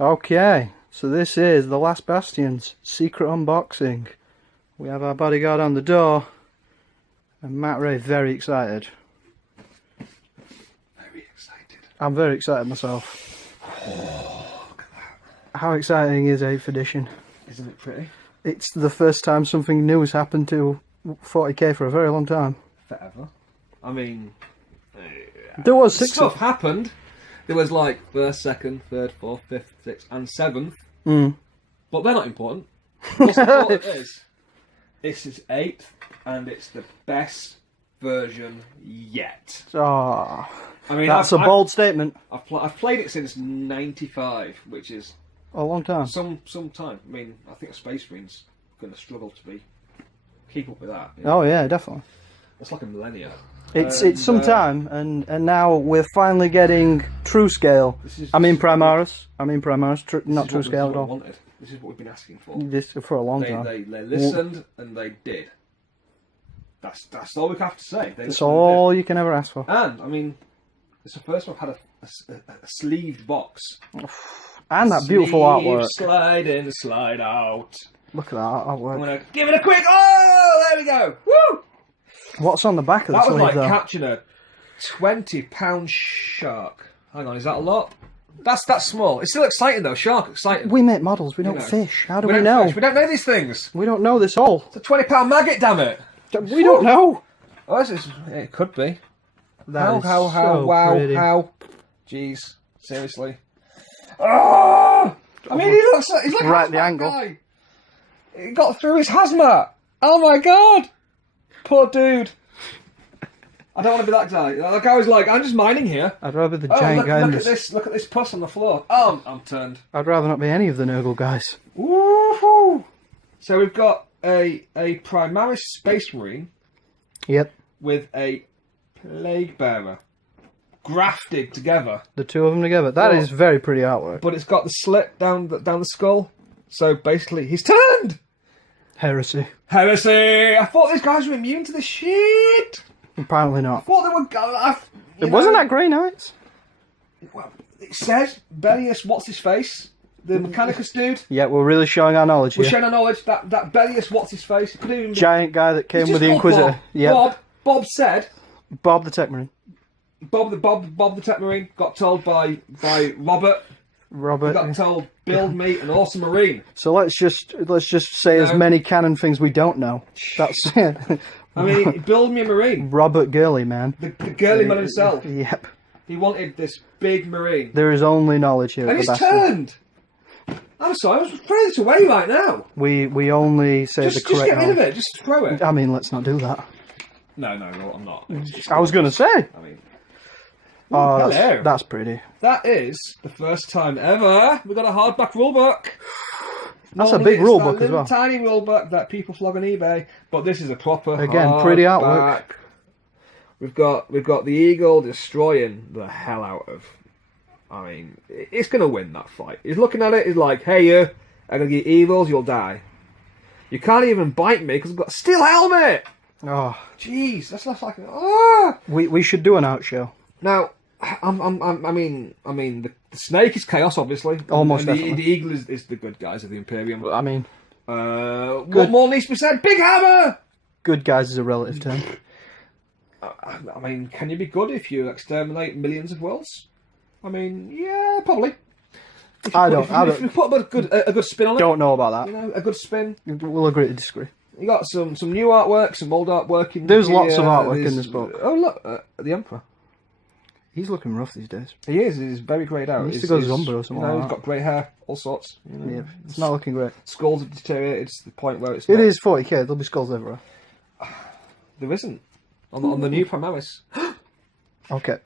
Okay, so this is the Last Bastion's secret unboxing. We have our bodyguard on the door, and Matt Ray very excited. Very excited. I'm very excited myself. Oh, look at that. How exciting is 8th edition? Isn't it pretty? It's the first time something new has happened to 40k for a very long time. Forever. I mean, There was 6 stuff happened. There was like 1st, 2nd, 3rd, 4th, 5th, 6th, and 7th. But they're not important. What's important is this is 8th, and it's the best version yet. Oh, I mean, that's a bold statement. I've played it since '95, which is A long time. some time. I mean, I think a Space Marine's going to struggle to keep up with that. Oh yeah, definitely. It's like a millennia. It's some time, and now we're finally getting true scale. I mean Primaris, not true scale at all. Wanted. This is what we've been asking for. Just for a long time. They listened and they did. That's all we have to say. That's all you can ever ask for. And I mean, it's the first time I've had a sleeved box. And that beautiful artwork. Slide in, slide out. Look at that artwork. I'm gonna give it a quick. Oh, there we go. Woo! What's on the back of the That was sleeve, like though? catching a 20-pound shark. Hang on, is that a lot? That's small. It's still exciting though. Shark exciting. We make models. We don't fish. How do we know? Fish. We don't know these things. We don't know this all. It's a 20-pound maggot. Damn it. We don't know. Oh, it could be. That How? is so Wow! pretty. How? Jeez, seriously. Oh! I mean, he's like Right a the hazmat angle. guy. He got through his hazmat. Oh my god! Poor dude. I don't want to be that guy. That guy was like, I'm just mining here. I'd rather be the giant guy. Look at this puss on the floor. Oh, I'm turned. I'd rather not be any of the Nurgle guys. Woohoo! So we've got a Primaris Space Marine. Yep. With a Plague Bearer grafted together. The two of them together. That is very pretty artwork. But it's got the slit down the skull. So basically, he's turned! Heresy. Heresy! I thought these guys were immune to this shit! Apparently I not. thought they were... It wasn't that Grey Knights? Well, it says, Bellius, what's-his-face? The Mechanicus dude. Yeah, we're really showing our knowledge We're here. showing our knowledge. That Bellius, what's-his-face? Giant guy that came It's with the just called Inquisitor. Bob. Yep. Bob said... Bob the Tech Marine. Bob the Tech Marine got told by Robert. He got told, build me an awesome marine. So let's just say as many canon things we don't know. That's it. I mean, build me a marine. Robert Gurley, man. The girly man himself. Yep. He wanted this big marine. There is only knowledge here. And at the he's Bastion. turned. I'm sorry, I was throwing this away right now. We only say the Just correct get rid of knowledge. it. Just throw it. I mean, let's not do that. No, I'm not. I was going to say. I mean, Oh, hello. that's pretty. That is the first time ever we got a hardback rulebook. That's a Normally big it's rulebook that as well. little tiny rulebook that people flog on eBay, but this is a proper Again, pretty artwork. hardback. We've got the eagle destroying the hell out of. I mean, it's gonna win that fight. He's looking at it. He's like, "Hey, you! I'm gonna get evils. You'll die. You can't even bite me because I've got a steel helmet." Oh, Jeez, that's like we should do an art show. Now, I mean, the snake is chaos, obviously. Almost and definitely. the eagle is the good guys of the Imperium. I mean, what more needs to be said? Big hammer. good guys is a relative term. I mean, can you be good if you exterminate millions of worlds? I mean, yeah, probably. If you put a good spin on it. Don't know about You that. know, a good spin. We'll agree to disagree. You got some new artwork, some old artwork in There's here. lots of artwork in this book. Oh look, the Emperor. He's looking rough these days. He is. He's very greyed out. He needs to go Zumba or something You know, like he's that. got grey hair, all sorts. You know. Yeah, it's not looking great. Skulls have deteriorated to the point where it's. It not. is 40k. There'll be skulls everywhere. There isn't on the new Primaris. Okay.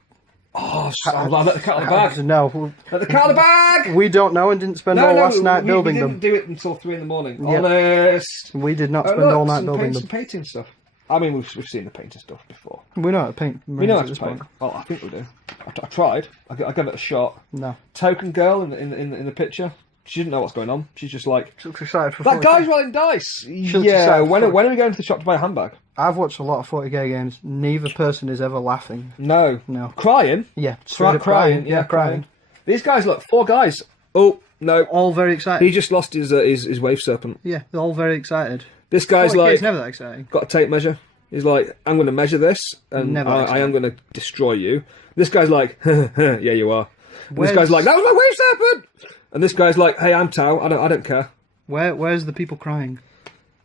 Oh, let the cat out of the bag. No, Let the cat out of the bag. we don't know and didn't spend all last night building we them. didn't do it until 3 in the morning. Yep. Honest. We did not Oh, spend look, all night some building paint, them. some painting stuff. I mean, we've seen the painting stuff before. We know how to paint. We know how at to this paint. point. Oh, I think we do. I tried. I gave it a shot. No. Token girl in the picture. She didn't know what's going on. She's just like, She looks excited for that 40K. guy's rolling dice. looks Yeah. excited When for are we going to the shop to buy a handbag? I've watched a lot of 40k games. Neither person is ever laughing. No. No. Crying. Yeah. Straight up Crying. Yeah, crying. These guys, look, 4 guys. Oh, No. All very excited. He just lost his wave serpent. Yeah, they're all very excited. This guy's It's like, never that exciting. got a tape measure. He's like, I'm going to measure this, and I am going to destroy you. This guy's like, yeah, you are. And this guy's like, that was my wave serpent. And this guy's like, hey, I'm Tau. I don't care. Where's the people crying?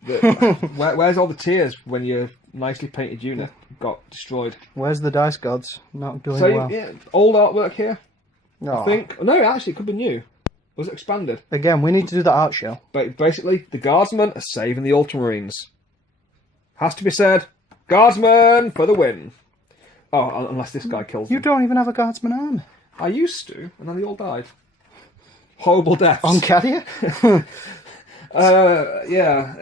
Where's all the tears when your nicely painted unit got destroyed? Where's the dice gods? Not doing So well. yeah, old artwork here. Oh. I think. No, actually, it could be new. Was it expanded? Again, we need to do the art show. But basically, the guardsmen are saving the Ultramarines. Has to be said. Guardsmen for the win. Oh, unless this guy kills them. You don't even have a guardsman army. I used to, and then they all died. Horrible deaths. On Cadia? Yeah.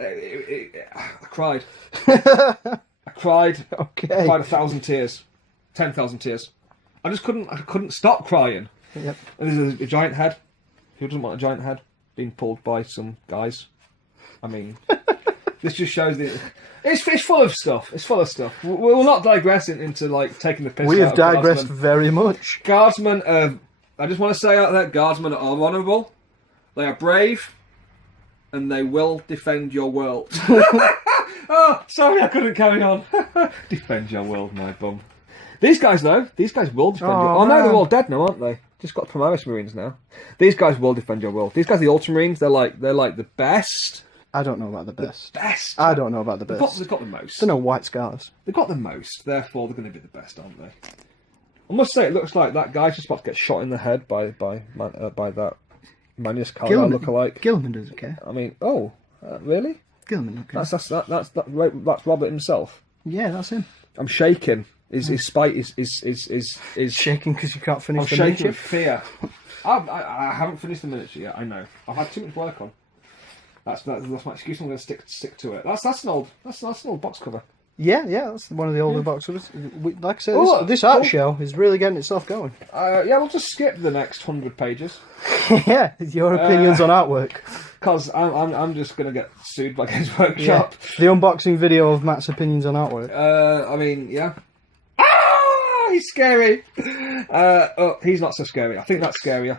I cried. I cried. Okay. I cried 1,000 tears. 10,000 tears. I couldn't stop crying. Yep. And there's a giant head. Who doesn't want a giant head being pulled by some guys? I mean, this just shows that it's full of stuff. It's full of stuff. We'll not digress into like taking the piss. We have out of digressed guardsmen. very much. Guardsmen, I just want to say out there, guardsmen are honourable. They are brave, and they will defend your world. Oh, sorry, I couldn't carry on. Defend your world, my bum. These guys, though, these guys will defend you. Oh, no, they're all dead now, aren't they? Just got Primaris Marines now. These guys will defend your world. These guys, the Ultramarines, they're like the best. I don't know about the best. Best. I don't know about the best. They've got the most. They're no white scars. They've got the most. Therefore, they're going to be the best, aren't they? I must say, it looks like that guy's just about to get shot in the head by that Manius Carlisle lookalike. Gilman doesn't care. I mean, really? Gilman doesn't care. That's Robert himself. Yeah, that's him. I'm shaking. His spite is Shaking because you can't finish I'm the shaking miniature. with fear. I haven't finished the miniature yet. I know. I've had too much work on. That's my excuse. I'm going to stick to it. That's an old box cover. Yeah, that's one of the older box covers. Like I said, Oh, this art show is really getting itself going. Yeah, we'll just skip the next 100 pages Yeah, your opinions on artwork. because I'm just going to get sued by Games Workshop. The unboxing video of Matt's opinions on artwork. I mean, yeah. He's scary. He's not so scary. I think that's scarier.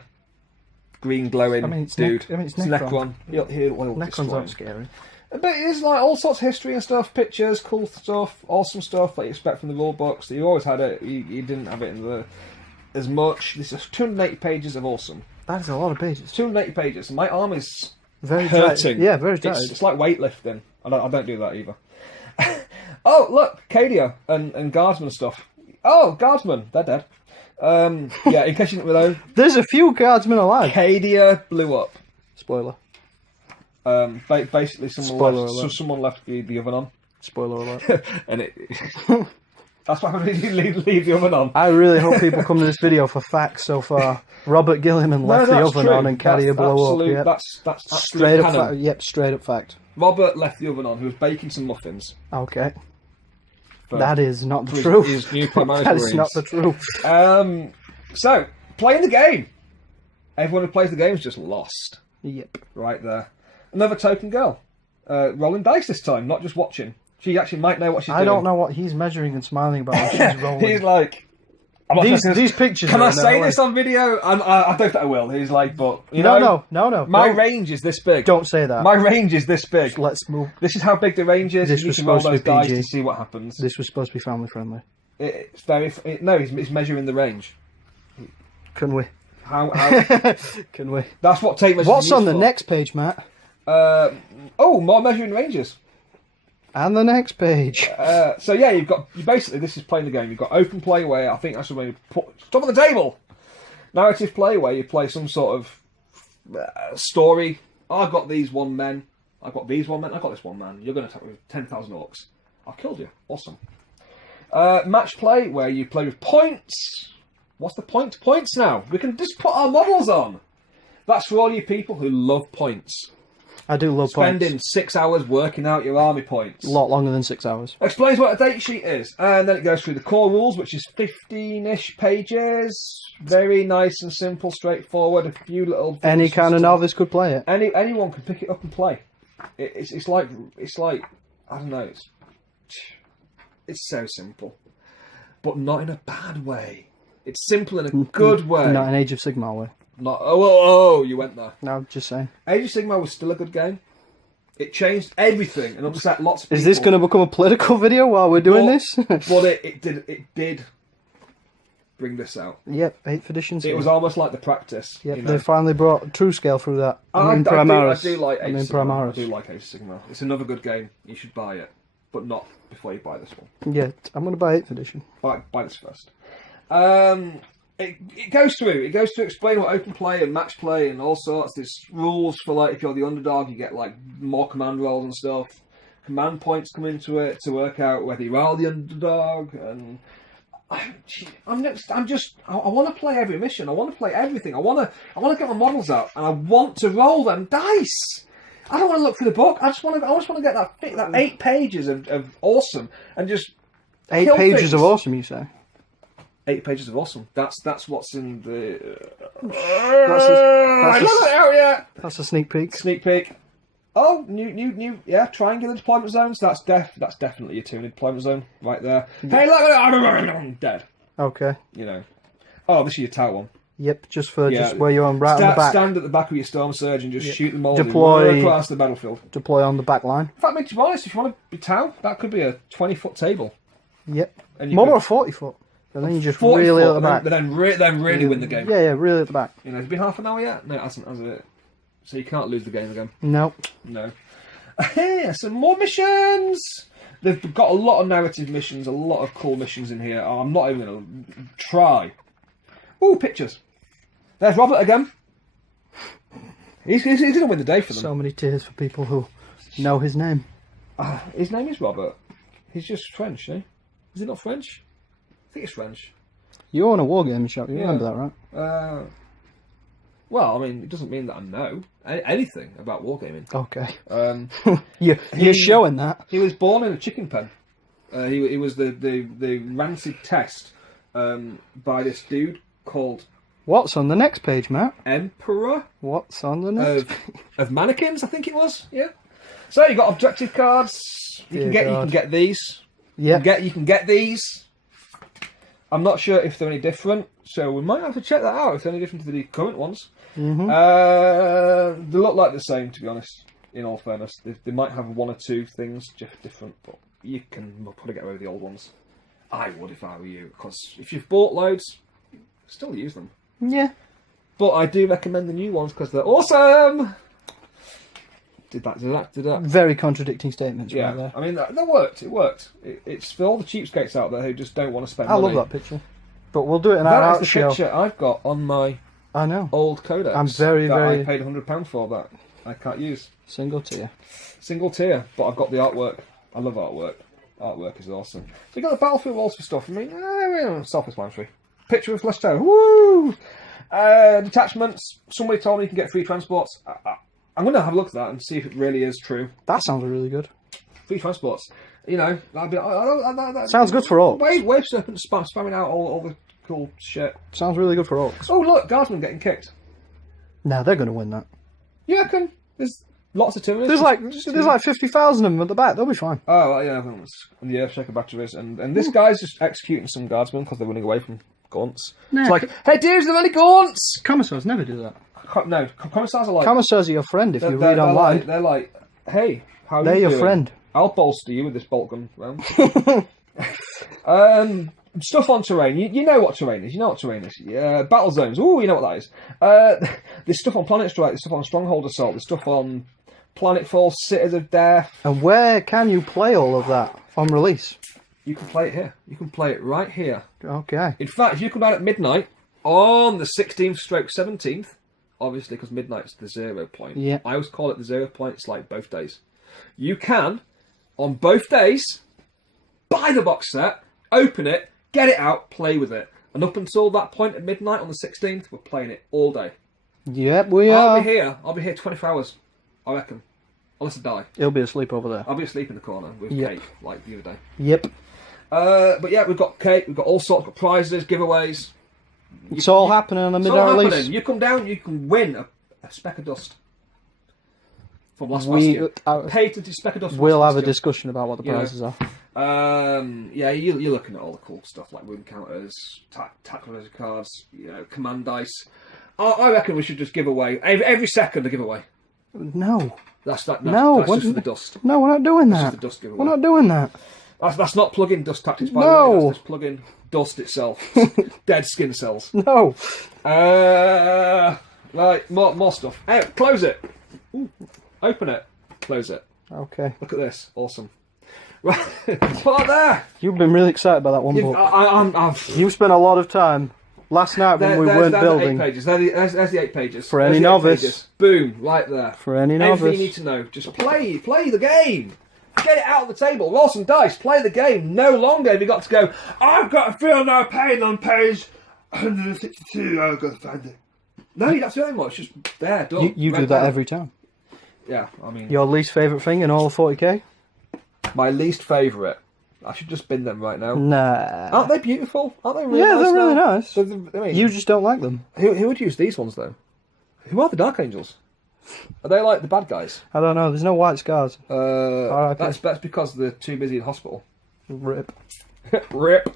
Green glowing dude. It's It's Necron. He'll Necrons destroy aren't him. scary. But it's like all sorts of history and stuff, pictures, cool stuff, awesome stuff that you expect from the rule books. You always had it. You didn't have it in as much. This is 280 pages of awesome. That is a lot of pages. 280 pages. My arm is Very hurting. tight. Yeah, very tight. It's like weightlifting. I don't do that either. Oh, look, Cadia and Guardsman stuff. Oh, Guardsmen, they're dead. Yeah, in case you didn't know, There's a few guardsmen alive. Cadia blew up. Spoiler. Basically, Spoiler someone left the oven on, Spoiler alert. and that's why you leave the oven on. I really hope people come to this video for facts so far. Robert Gilliman left the oven on and Cadia blew up. Yep. That's straight up canon. fact. Yep, straight up fact. Robert left the oven on. He was baking some muffins. Okay. for- That is not the for truth. his new Primaris That is Marines. not the truth. So, playing the game. Everyone who plays the game is just lost. Yep. Right there. Another token girl. Rolling dice this time, not just watching. She actually might know what she's doing. I don't know what he's measuring and smiling about when she's rolling. He's like... These pictures. Can are I in say LA. this on video? I don't think I will. He's like, but... You know, No. My Don't- range is this big. Don't say that. My range is this big. Let's move. This is how big the range is. This You was can roll supposed to those be dice PG. to see what happens. This was supposed to be family friendly. It's very... No, he's measuring the range. Can we? How Can we? that's what tape measures What's are on the used next page, Matt? for. More measuring ranges. And the next page. So yeah, basically this is playing the game. You've got open play where I think that's when you put stuff on the table. Narrative play where you play some sort of story. I've got these one men. I've got these one men. I've got this one man. You're going to attack with 10,000 orcs. I've killed you. Awesome. Match play where you play with points. What's the point to points now? We can just put our models on. That's for all you people who love points. I do love Spending points. 6 hours working out your army points. A lot longer than 6 hours. Explains what a date sheet is, and then it goes through the core rules, which is 15-ish pages. Very nice and simple, straightforward. A few little. Any kind of novice could play it. Anyone can pick it up and play. It's like I don't know. It's so simple, but not in a bad way. It's simple in a good way. Not an Age of Sigmar way. Not. Oh, you went there. No, I'm just saying. Age of Sigmar was still a good game. It changed everything and upset lots of people. Is this going to become a political video while we're doing this? But it did bring this out. Yep, 8th edition. It was almost like the practice. Yep, you know? they finally brought True Scale through that. I do like Age of Primaris. I do like Age of Sigmar. It's another good game. You should buy it, but not before you buy this one. Yeah, I'm going to buy 8th edition. Buy this first. It goes to explain what open play and match play and all sorts. There's rules for, like, if you're the underdog, you get like more command rolls and stuff. Command points come into it to work out whether you are the underdog. And I want to play every mission. I want to play everything. I want to get my models out and I want to roll them dice. I don't want to look through the book. I just want to get that 8 pages of awesome and just 8 pages of awesome, you say? 8 pages of awesome. That's what's in the. That's a sneak peek. Sneak peek. Oh, new. Yeah, triangular deployment zones. That's definitely your tuning deployment zone right there. Hey, look! I'm dead. Okay. You know. Oh, this is your tower one. Yep, just where you're on right on the back. Stand at the back of your storm surge and just shoot them all Deploy across the battlefield. Deploy on the back line. In fact, to be honest, if you want to be town, that could be a 20-foot table. Yep. More or 40-foot. And then you just really at the back. But then really win the game. Yeah, really at the back. You know, it's been half an hour yet? No, it hasn't, has it? So you can't lose the game again. No. Hey, some more missions! They've got a lot of narrative missions, a lot of cool missions in here. Oh, I'm not even going to try. Ooh, pictures. There's Robert again. He's going to win the day for them. So many tears for people who know his name. His name is Robert. He's just French, eh? Is he not French? I think it's French. You own a wargaming shop, you remember that, right? Well, I mean, it doesn't mean that I know anything about wargaming. Okay. You're showing that. He was born in a chicken pen. He was the rancid test by this dude called... What's on the next page, Matt? Emperor? What's on the next page? Of mannequins, I think it was, yeah. So you've got objective cards. You can get these. Yeah. You can get these. I'm not sure if they're any different, so we might have to check that out if they're any different to the current ones. Mm-hmm. They look like the same, to be honest, in all fairness. They might have 1 or 2 things just different, but you can probably get away with the old ones. I would if I were you, because if you've bought loads, still use them. Yeah. But I do recommend the new ones because they're awesome! Did that? Very contradicting statements right there. I mean, that worked. It worked. It's for all the cheapskates out there who just don't want to spend money. I love that picture. But we'll do it in our art show. That is the picture I've got on my old codex. I'm very... I paid £100 for that. I can't use. Single tier, but I've got the artwork. I love artwork. Artwork is awesome. So you got the battlefield walls for stuff. I mean, self-explanatory. Picture of Flesh Tower. Woo! Detachments. Somebody told me you can get free transports. I'm going to have a look at that and see if it really is true. That sounds really good. Free transports. You know, sounds good for orcs. Wave serpents spamming out all the cool shit. Sounds really good for orcs. Oh, look, guardsmen getting kicked. No, they're going to win that. You reckon? There's lots of tyrants. There's like 50,000 of them at the back. They'll be fine. Oh, well, yeah. And the Earthshaker batteries. And this guy's just executing some guardsmen because they're running away from gaunts. No, it's like, hey, dudes, there are any gaunts! Commissars never do that. No, commissars are like... Commissars are your friend if you read online. They're like, hey, how are you doing? They're your friend. I'll bolster you with this bolt gun round. Stuff on terrain. You know what terrain is. Battle zones. Ooh, you know what that is. There's stuff on Planet Strike. There's stuff on Stronghold Assault. There's stuff on Planetfall, Cities of Death. And where can you play all of that on release? You can play it here. You can play it right here. Okay. In fact, if you come down at midnight on the 16th/17th, obviously because midnight's the 0 point. Yeah. I always call it the 0 point. It's like both days. You can, on both days, buy the box set, open it, get it out, play with it. And up until that point at midnight on the 16th, we're playing it all day. Yep, we are. I'll be here 24 hours, I reckon. Unless I die. He'll be asleep over there. I'll be asleep in the corner with cake, like the other day. Yep. But yeah, we've got cake, we've got all sorts, we've got prizes, giveaways. It's all happening on the midnight release. You come down, you can win a speck of dust. From Last Bastion. Patented speck of dust. We'll have a discussion about what the prizes are. Yeah, you're looking at all the cool stuff like wound counters, tactical cards, command dice. I reckon we should just give away every second a giveaway. No. That's just for the dust. No, we're not doing That's that. just the dust giveaway. We're not doing that. That's not plug-in dust tactics, by the way. That's just plug-in dust itself. Dead skin cells. No. Right, more stuff. Out, close it. Ooh. Open it. Close it. Okay. Look at this. Awesome. Right, put that there. You've been really excited about that one book. You spent a lot of time last night when we weren't building. The 8 pages. There's the 8 pages. For any novice. Boom, right there. For any Everything novice. you need to know. Just play the game. Get it out of the table. Roll some dice. Play the game. No longer have you got to go, I've got to feel no pain on page 162. I've got to find it. No, you don't have to do it anymore. It's just there, done. You do that every time. Yeah, I mean... Your least favourite thing in all of 40k? My least favourite. I should just bin them right now. Nah. Aren't they beautiful? Aren't they really nice? nice? Yeah, they're really nice. I mean, You just don't like them. Who would use these ones, though? Who are the Dark Angels? Are they like the bad guys? I don't know. There's no white scars. That's because they're too busy in hospital. Rip. Rip.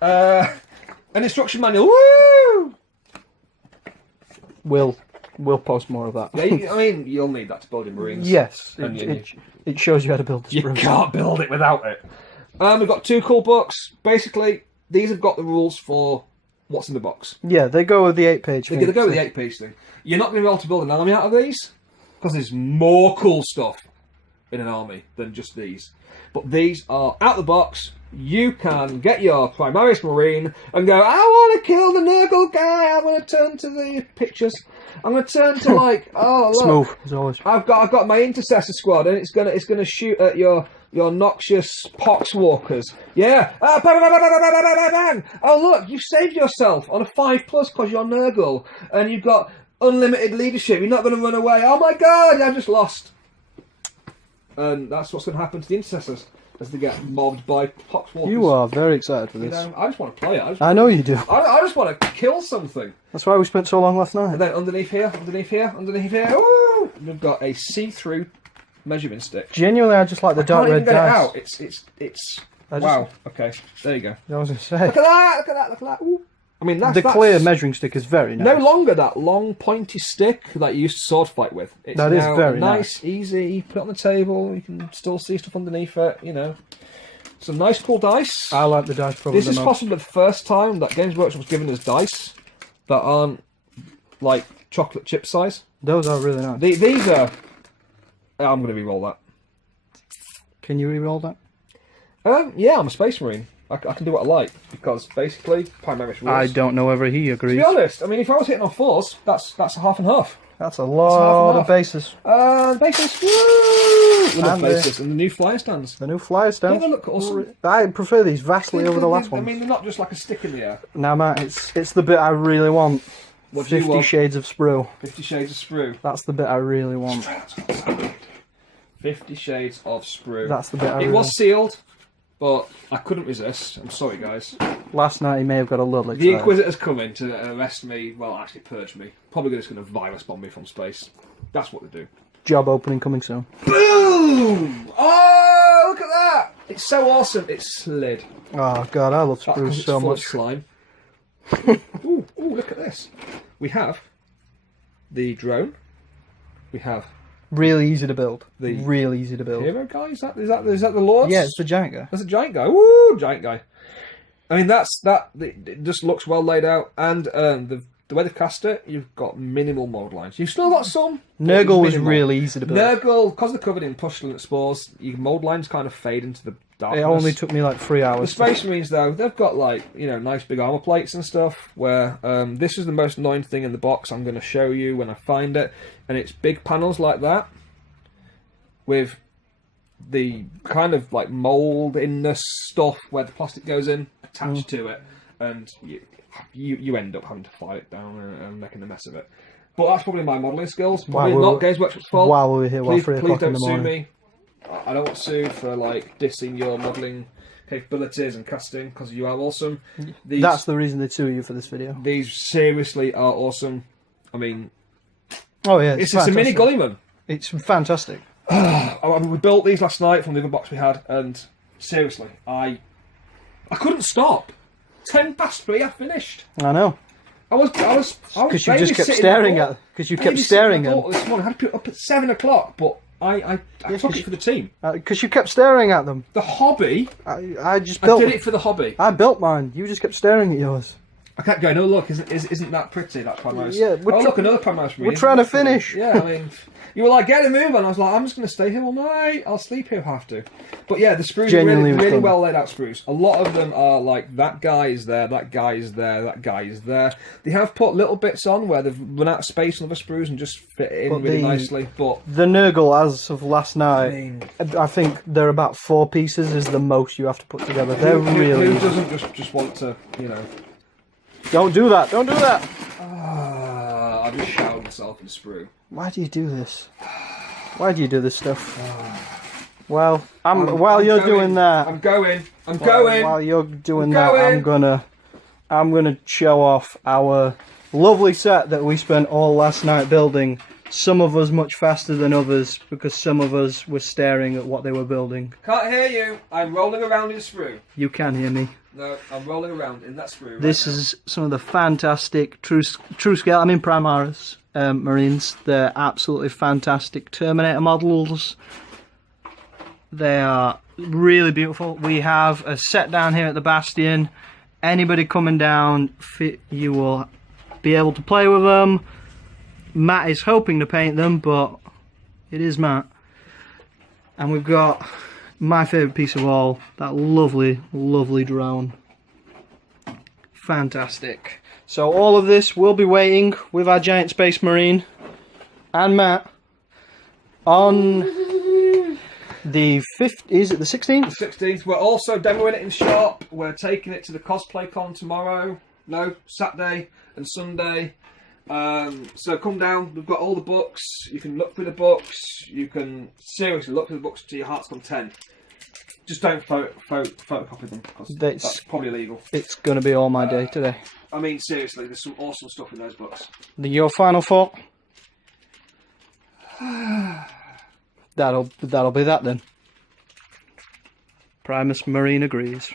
An instruction manual. Woo! We'll post more of that. Yeah, I mean, you'll need that to build your Marines. Yes. And It shows you how to build this. You can't build it without it. We've got 2 cool books. Basically, these have got the rules for what's in the box. Yeah, they go with the 8-page thing. They go with the 8-page thing. You're not going to be able to build an army out of these, because there's more cool stuff in an army than just these. But these are out of the box. You can get your Primaris Marine and go, I want to kill the Nurgle guy. I'm going to turn to the pictures. I'm going to turn to like, oh look, smooth as always. I've got my intercessor squad, and it's gonna shoot at your noxious poxwalkers. Yeah. Bang, bang, bang, bang, bang, bang, bang. Oh look, you saved yourself on a 5+ because you're Nurgle, and you've got unlimited leadership. You're not going to run away. Oh my god, I just lost. And that's what's going to happen to the intercessors as they get mobbed by poxwalkers. You are very excited for this. You know, I just want to play it. I know you do. I just want to kill something. That's why we spent so long last night. And then underneath here, ooh, we've got a see-through measuring stick. Genuinely, I just like the dark red dice. It's wow. Okay, there you go. I was going to say. Look at that. Ooh. I mean, that's clear measuring stick is very nice. No longer that long pointy stick that you used to sword fight with. It's that is very nice, easy. You put it on the table. You can still see stuff underneath it. You know, some nice cool dice. I like the dice probably. This is possibly the first time that Games Workshop was giving us dice that aren't like chocolate chip size. Those are really nice. These are. I'm going to re-roll that. Can you re-roll that? Yeah, I'm a Space Marine. I can do what I like, because basically, Primaris rules. I don't know whether he agrees. To be honest, I mean, if I was hitting on 4s, that's a half and half. That's a lot of bases. Bases, woo! And bases, and the new flyer stands. The new flyer stands. They look awesome. I prefer these vastly over the last ones. I mean, they're not just like a stick in the air. Now, Matt, it's the bit I really want. What do you 50 want? Shades of Sprue. 50 Shades of Sprue. That's the bit I really want. 50 Shades of Sprue. That's the bit I really want. It was want. sealed, but I couldn't resist. I'm sorry, guys. Last night he may have got a little excited. The Inquisitor's coming to arrest me. Well, actually purge me. Probably just going to virus bomb me from space. That's what they do. Job opening coming soon. Boom! Oh, look at that! It's so awesome. It slid. Oh god, I love Sprue so full much. of slime. Ooh, look at this. We have the drone. We have really easy to build. The really easy to build. hero guy. Is that the Lords? Yeah, it's the giant guy. That's a giant guy. Woo, giant guy. I mean, it just looks well laid out, and the way they've cast it, you've got minimal mold lines. You've still got some. Nurgle was really easy to build. Nurgle, because they're covered in pustulant spores, your mold lines kind of fade into the darkness. It only took me like 3 hours. The Space Marines, though, they've got like nice big armor plates and stuff. Where this is the most annoying thing in the box. I'm going to show you when I find it, and it's big panels like that with the kind of like mold inness stuff where the plastic goes in attached to it, and you end up having to file it down and making a mess of it. But that's probably my modelling skills. Probably not Games Workshop's fault. While we were here, please 3 o'clock in the don't morning. sue me. I don't want sued for like dissing your modelling capabilities and casting, because you are awesome. That's the reason they sue you for this video. These seriously are awesome. I mean, oh yeah, it's a mini Gullyman. It's fantastic. We built these last night from the other box we had, and seriously, I couldn't stop. 3:10, I finished. I know. I was Because you just kept babysitting staring my at. Because you kept babysitting staring my at. daughter this morning. I had to pick up at 7 o'clock, but I took it for the team. Because you kept staring at them. The hobby. I just I built. did it for the hobby. I built mine. You just kept staring at yours. I kept going. Oh look, isn't that pretty? That Primaris. Yeah. Oh look, another Primaris. We're trying to finish. Yeah, I mean, you were like, get a move on. I was like, I'm just going to stay here all night. I'll sleep here if I have to. But yeah, the sprues are really well laid out sprues. A lot of them are like, that guy is there, that guy is there, that guy is there. They have put little bits on where they've run out of space on other sprues and just fit it in really nicely. But the Nurgle, as of last night, I think they're about 4 pieces is the most you have to put together. They're really. Who doesn't just want to, you know? Don't do that! Don't do that! I just showered myself in sprue. Why do you do this? Why do you do this stuff? Well, while you're doing that, I'm going. While you're doing that, I'm gonna show off our lovely set that we spent all last night building. Some of us much faster than others because some of us were staring at what they were building. Can't hear you. I'm rolling around in sprue. You can hear me. No, I'm rolling around in that sprue. This is some of the fantastic true scale. I'm in Primaris Marines. They're absolutely fantastic Terminator models. They are really beautiful. We have a set down here at the Bastion. Anybody coming down, you will be able to play with them. Matt is hoping to paint them, but it is Matt. And we've got my favourite piece of all, that lovely, lovely drone. Fantastic. So all of this will be waiting with our giant space marine and Matt on the 5th, is it the 16th? The 16th. We're also demoing it in shop. We're taking it to the cosplay con tomorrow. No, Saturday and Sunday. So come down. We've got all the books. You can look through the books. You can seriously look through the books to your heart's content. Just don't photocopy them because that's probably illegal. It's going to be all my day today. I mean, seriously, there's some awesome stuff in those books. Your final thought? That'll be that then. Primus Marine agrees.